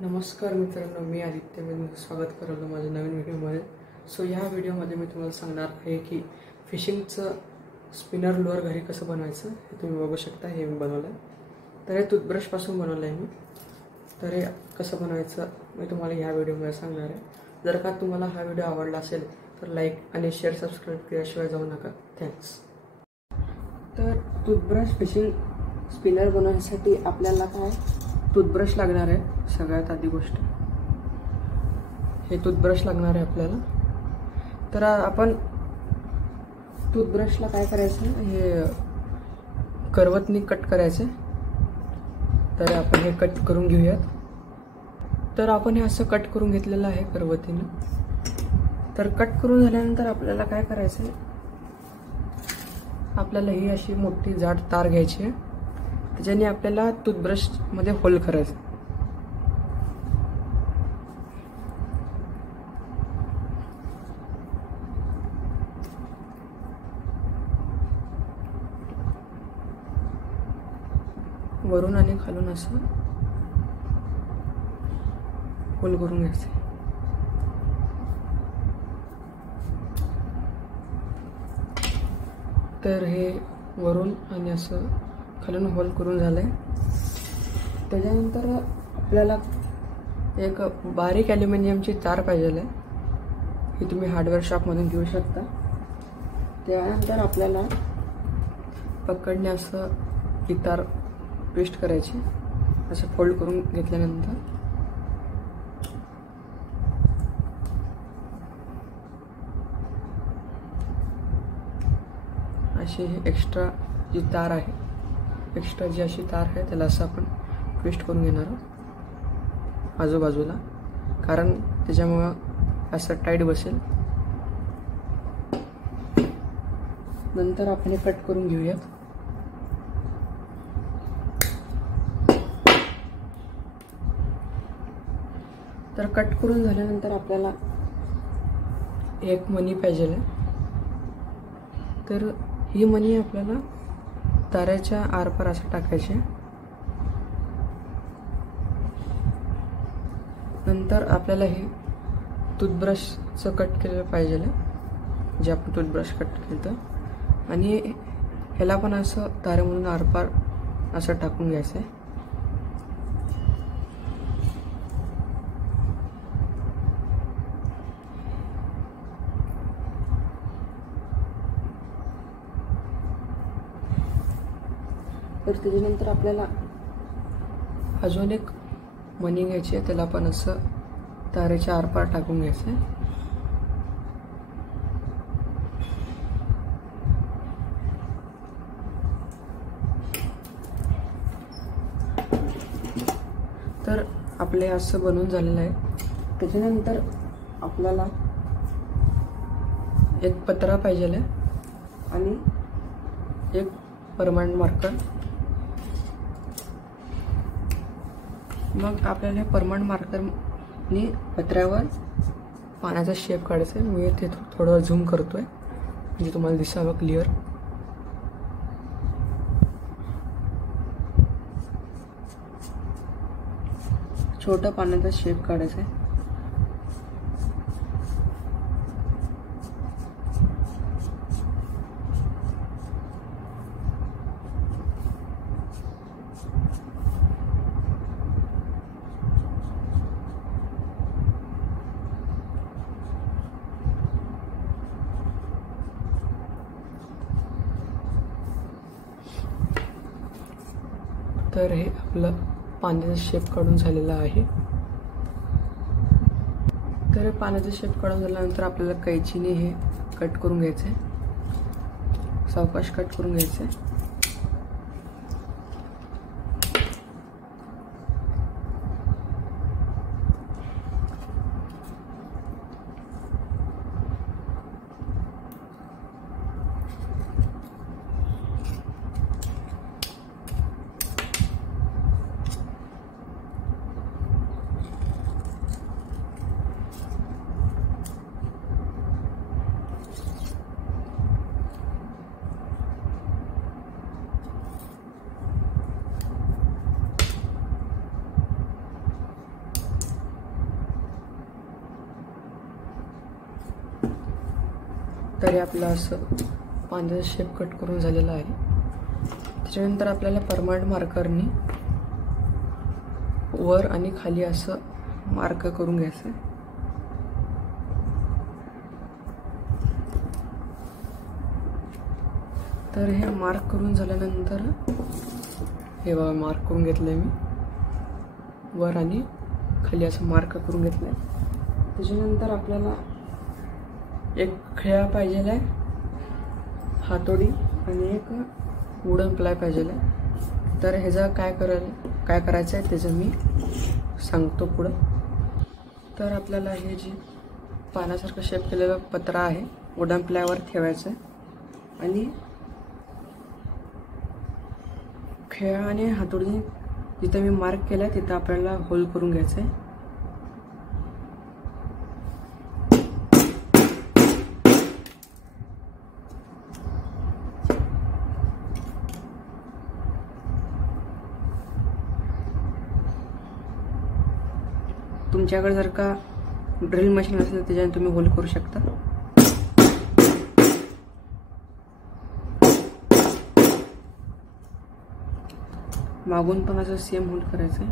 नमस्कार मित्रांनो, मी आदित्य. मी स्वागत करतो माझ्या नवीन व्हिडिओमध्ये. सो ह्या व्हिडिओमध्ये मी तुम्हाला सांगणार आहे की फिशिंगचं स्पिनर लुअर घरी कसं बनवायचं हे तुम्ही बघू शकता. हे मी बनवलं आहे. तर हे टूथब्रशपासून बनवलं आहे मी. तर हे कसं बनवायचं मी तुम्हाला ह्या व्हिडिओमध्ये सांगणार आहे. जर का तुम्हाला हा व्हिडिओ आवडला असेल तर लाईक आणि शेअर सबस्क्राईब केल्याशिवाय जाऊ नका. थँक्स. तर टूथब्रश फिशिंग स्पिनर बनवण्यासाठी आपल्याला काय टूथब्रश लागणार आहे. सगळ्यात आधी गोष्ट हे टूथब्रश लागणार आहे आपल्याला. तर आपण टूथब्रशला काय करायचं, हे करवतनी कट करायचं. तर आपण हे कट करून घेऊयात. तर आपण हे असं कट करून घेतलेलं आहे करवतीनं. तर कट करून झाल्यानंतर आपल्याला काय करायचं आहे, आपल्याला ही अशी मोठी जाड तार घ्यायची आहे. त्याच्याने आपल्याला टूथब्रशमध्ये होल करायचं. वरून आणि खालून असं होल करून घ्यायचं. तर हे वरून आणि असं खालून होल करून झालंय. त्याच्यानंतर आपल्याला एक बारीक ॲल्युमिनियमची तार पाहिजे आहे. ही तुम्ही हार्डवेअर शॉपमधून घेऊ शकता. त्यानंतर आपल्याला पकडणे असं ही तार ट्विस्ट करायची. असं फोल्ड करून घेतल्यानंतर अशी एक्स्ट्रा जी तार आहे, एक्स्ट्रा जी अशी तार आहे त्याला असं आपण ट्विस्ट करून घेणार आहोत आजूबाजूला, कारण त्याच्यामुळं असं टाईट बसेल. नंतर आपण हे कट करून घेऊयात. तर कट करून झाल्यानंतर आपल्याला एक मणी पाहिजे आहे. तर ही मणी आपल्याला तारेच्या आरपार असं टाकायचे. नंतर आपल्याला हे टूथब्रशचं कट केलेलं पाहिजे, जे आपण टूथब्रश कट केलं, आणि ह्याला पण असं तारेमधून आरपार असं टाकून घ्यायचं आहे. तर त्याच्यानंतर आपल्याला अजून एक मणी घ्यायची आहे. त्याला पण असं तारेच्या आरपार टाकून घ्यायचं आहे. तर आपले असं बनवून झालेलं आहे. त्याच्यानंतर आपल्याला एक पत्रा पाहिजे आहे आणि एक परमनंट मार्कर. मग आपल्याला परमनंट मार्करने पत्र्यावर पाण्याचा शेप काढायचा आहे. मी ते थोडं झूम करतोय म्हणजे तुम्हाला दिसावं क्लिअर. छोटा पाण्याचा शेप काढायचा आहे. तर हे आपलं पाण्याचा शेप काढून झालेला आहे. तर पाण्याचा शेप काढून झाल्यानंतर आपल्याला कैचीने हे कट करून घ्यायचं आहे. सावकाश कट करून घ्यायचं आहे. तरी आपलं असं पांढरा शेप कट करून झालेला आहे. त्याच्यानंतर आपल्याला परमनंट मार्करनी वर आणि खाली असं मार्क करून घ्यायचं. तर हे मार्क करून झाल्यानंतर हे बघा मार्क करून घेतलंय मी, वर आणि खाली असं मार्क करून घेतलंय. त्याच्यानंतर आपल्याला एक खिळा पाहिजे आहे, हातोडी आणि एक वुडन प्लाय पाहिजे आहे. तर ह्याचं काय करायचं आहे त्याचं मी सांगतो पुढं. तर आपल्याला हे जे पानासारखं शेप केलेलं पत्रा आहे वुडन प्लायवर ठेवायचं आहे आणि खिळा आणि हातोडीने जिथं मी मार्क केला आहे तिथं आपल्याला होल करून घ्यायचं आहे. तुमच्याकडे जर का ड्रिल मशीन असेल तर त्याच्याने तुम्ही होल करू शकता. मागून पण असं सेम होल करायचं आहे.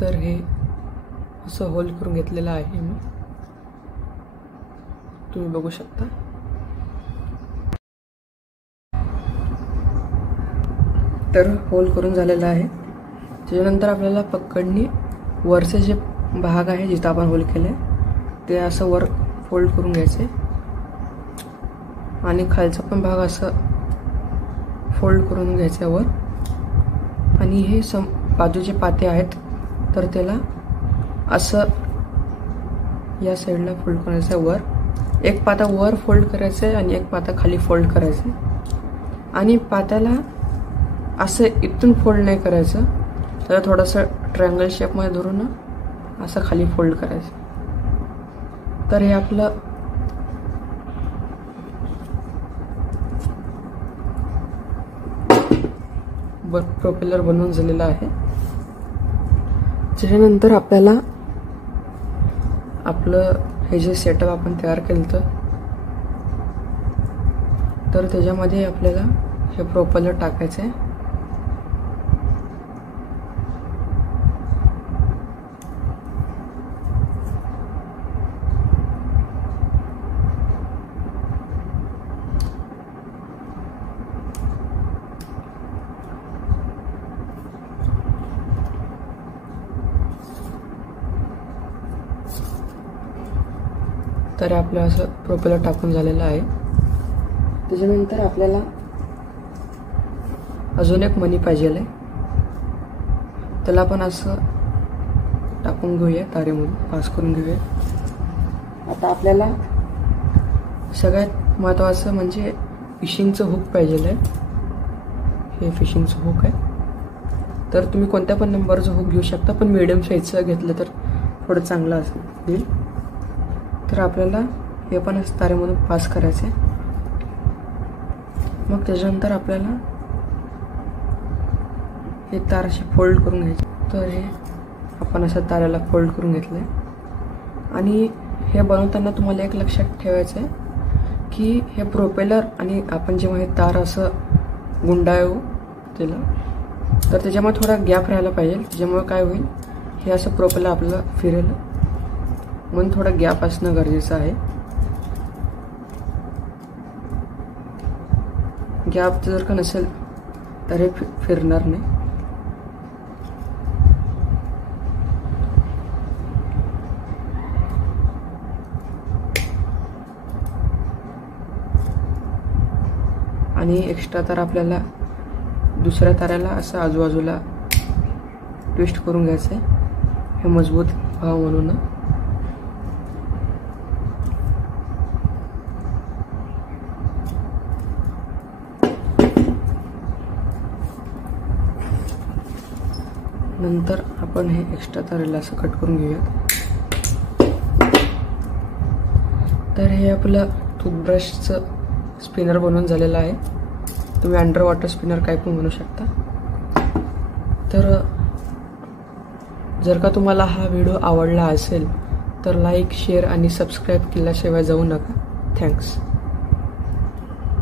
तर हे असं होल करून घेतलेलं आहे मी, तुम्ही बघू शकता. तर होल करून झालेलं आहे. त्याच्यानंतर आपल्याला पकडणी वरचे जे भाग आहे जिथं आपण होल केले ते असं वर फोल्ड करून घ्यायचे आणि खालचा पण भाग असं फोल्ड करून घ्यायचा वर. आणि हे बाजूचे पाते आहेत तर त्याला असं या साईडला फोल्ड करायचं आहे वर. एक पाता वर फोल्ड करायचं आहे आणि एक पाता खाली फोल्ड करायचं आहे. आणि पात्याला असं इथून फोल्ड नाही करायचं, त्याला थोडंसं ट्रायंगल शेपमध्ये धरून असं खाली फोल्ड करायचं. तर हे आपलं प्रोपेलर बनवून झालेलं आहे. त्याच्यानंतर आपल्याला आपलं हे जे सेटअप आपण तयार केलं तर त्याच्यामध्ये आपल्याला हे प्रोपेलर टाकायचं आहे. तर आपलं असं प्रोपेलर टाकून झालेलं आहे. त्याच्यानंतर आपल्याला अजून एक मनी पाहिजे आहे, त्याला पण असं टाकून घेऊया, तारेमधून पास करून घेऊया. आता आपल्याला सगळ्यात महत्त्वाचं म्हणजे फिशिंगचं हुक पाहिजे आहे. हे फिशिंगचं हुक आहे. तर तुम्ही कोणत्या पण नंबरचं हुक घेऊ शकता, पण मिडियम साईजचं घेतलं तर थोडं चांगलं असेल. तर आपल्याला हे पण तारेमधून पास करायचं आहे. मग त्याच्यानंतर आपल्याला हे तार अशी फोल्ड करून घ्यायची. तर हे आपण असं तारेला फोल्ड करून घेतलं आहे. आणि हे बनवताना तुम्हाला एक लक्षात ठेवायचं आहे की हे प्रोपेलर आणि आपण जेव्हा हे तार असं गुंडाळू त्याला तर त्याच्यामुळे थोडा गॅप राहायला पाहिजे. त्याच्यामुळे काय होईल, हे असं प्रोपेलर आपल्याला फिरेल, म्हणून थोडा गॅप असणं गरजेचं आहे. गॅप जर का नसेल तर हे फिरणार नाही. आणि एक्स्ट्रा तार आपल्याला दुसऱ्या ताऱ्याला असं आजूबाजूला ट्विस्ट करून घ्यायचं आहे, हे मजबूत व्हावं म्हणून. नंतर आपण हे एक्स्ट्रा तारेला असं कट करून घेऊया. तर हे आपलं टूथब्रशचं स्पिनर बनवून झालेला आहे. तुम्ही अंडर वॉटर स्पिनर काय पण म्हणू शकता. तर जर का तुम्हाला हा व्हिडिओ आवडला असेल तर लाईक, शेअर आणि सबस्क्राईब केल्याशिवाय जाऊ नका. थँक्स.